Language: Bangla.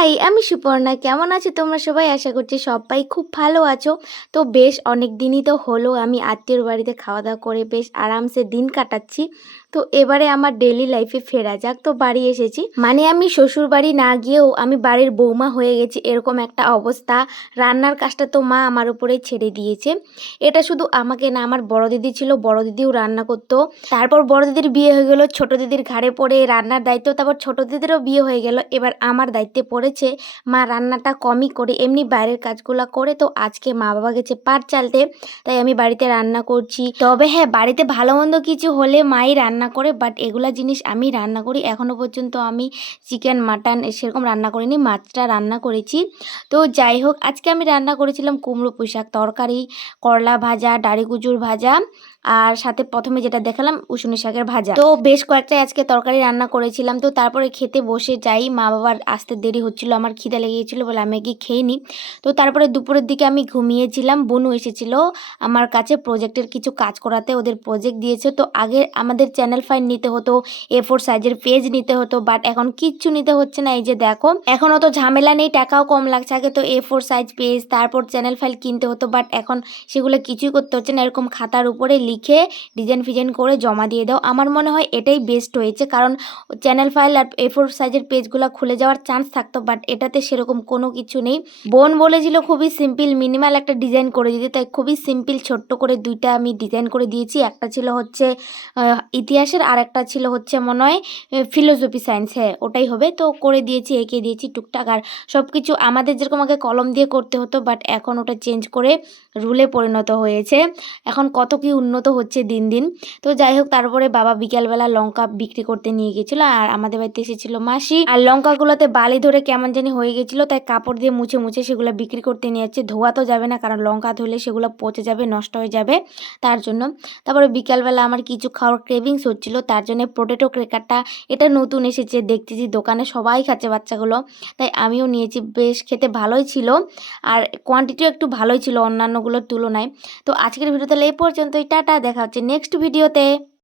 হাই, আমি সুপর্ণা। কেমন আছো তোমরা সবাই? আশা করছি সবাই খুব ভালো আছো। তো বেশ অনেক দিনই তো হলো আমি আত্মীয়র বাড়িতে খাওয়া-দাওয়া করে বেশ আরামসে দিন কাটাচ্ছি। তো এবারে আমার ডেইলি লাইফে ফেরা যাক। তো বাড়ি এসেছি। মানে আমি শ্বশুরবাড়ি না গিয়েও আমি বাড়ির বৌমা হয়ে গেছি এরকম একটা অবস্থা। রান্নার কাজটা তো মা আমার উপরেই ছেড়ে দিয়েছে। এটা শুধু আমাকে না, আমার বড় দিদি ছিল, বড় দিদিও রান্না করতো। তারপর বড় দিদির বিয়ে হয়ে গেল, ছোট দিদির ঘাড়ে পড়ে রান্নার দায়িত্ব। তারপর ছোট দিদিরও বিয়ে হয়ে গেল। এবার আমার দায়িত্বে পড়েছে মা রান্নাটা কমই করে, এমনি বাইরের কাজগুলো করে। তো আজকে মা বাবা গেছে পাট চালতে, তাই আমি বাড়িতে রান্না করছি। তবে হ্যাঁ, বাড়িতে ভালো মন্দ কিছু হলে মাই রান্না করে, বাট এগুলা জিনিস আমি রান্না করি। এখনও পর্যন্ত আমি চিকেন মাটন সেরকম রান্না করিনি, মাছটা রান্না করেছি। তো যাই হোক, আজকে আমি রান্না করেছিলাম কুমড়ো পুঁই শাক তরকারি, করলা ভাজা, ডাঁড়ি কুচুর ভাজা, আর সাথে প্রথমে যেটা দেখালাম উশুনি শাকের ভাজা। তো বেশ কয়েকটাই আজকে তরকারি রান্না করেছিলাম। তো তারপরে খেতে বসে যাই, মা বাবার আসতে দেরি হচ্ছিল, আমার খিদে লেগে গিয়েছিলো বলে আমি কি খেয়ে নিই। তো তারপরে দুপুরের দিকে আমি ঘুমিয়েছিলাম। বোনু এসেছিল আমার কাছে প্রজেক্টের কিছু কাজ করাতে, ওদের প্রজেক্ট দিয়েছে। তো আগে আমাদের চ্যানেল ফাইল নিতে হতো, A4 সাইজের পেজ নিতে হতো, বাট এখন কিচ্ছু নিতে হচ্ছে না। এই যে দেখো, এখন অত ঝামেলা নেই, টাকাও কম লাগছে। আগে তো A4 সাইজ পেজ তারপর চ্যানেল ফাইল কিনতে হতো, বাট এখন সেগুলো কিছুই করতে হচ্ছে না। এরকম খাতার উপরে লিখে ডিজাইন ফিজাইন করে জমা দিয়ে দাও। আমার মনে হয় এটাই বেস্ট হয়েছে, কারণ চ্যানেল ফাইল আর A4 সাইজের পেজগুলো খুলে যাওয়ার চান্স থাকতো, বাট এটাতে সেরকম কোনো কিছু নেই। বোন বলেছিল খুবই সিম্পল মিনিমাল একটা ডিজাইন করে দিতে, তাই খুবই সিম্পল ছোট্ট করে দুইটা আমি ডিজাইন করে দিয়েছি। একটা ছিল হচ্ছে ইতিহাসের, আর একটা ছিল হচ্ছে মনে হয় ফিলোসফি সায়েন্স। হ্যাঁ, ওটাই হবে। তো করে দিয়েছি, এঁকে দিয়েছি টুকটাক। আর সব কিছু আমাদের যেরকম আগে কলম দিয়ে করতে হতো, বাট এখন ওটা চেঞ্জ করে রুলে পরিণত হয়েছে। এখন কত কি উন্নত হচ্ছে দিন দিন। তো যাই হোক, তারপরে বাবা বিকেলবেলা লঙ্কা বিক্রি করতে নিয়ে গেছিলো, আর আমাদের বাড়িতে এসেছিল মাসি। আর লঙ্কাগুলোতে বালি ধরে কেমন জানি হয়ে গেছিলো, তাই কাপড় দিয়ে মুছে মুছে সেগুলো বিক্রি করতে নিয়ে যাচ্ছে। ধোয়া তো যাবে না, কারণ লঙ্কা ধুলে সেগুলো পচে যাবে, নষ্ট হয়ে যাবে, তার জন্য। তারপরে বিকালবেলা আমার কিছু খাওয়ার ক্রেভিংস হচ্ছিলো, তার জন্য পটেটো ক্রেকারটা, এটা নতুন এসেছে, দেখতেছি দোকানে সবাই খাচ্ছে বাচ্চাগুলো, তাই আমিও নিয়েছি। বেশ খেতে ভালোই ছিল, আর কোয়ান্টিটিও একটু ভালোই ছিল অন্যান্যগুলোর তুলনায়। তো আজকের ভিডিও তাহলে এই পর্যন্তই। টাটা, দেখা হচ্ছে নেক্সট ভিডিওতে।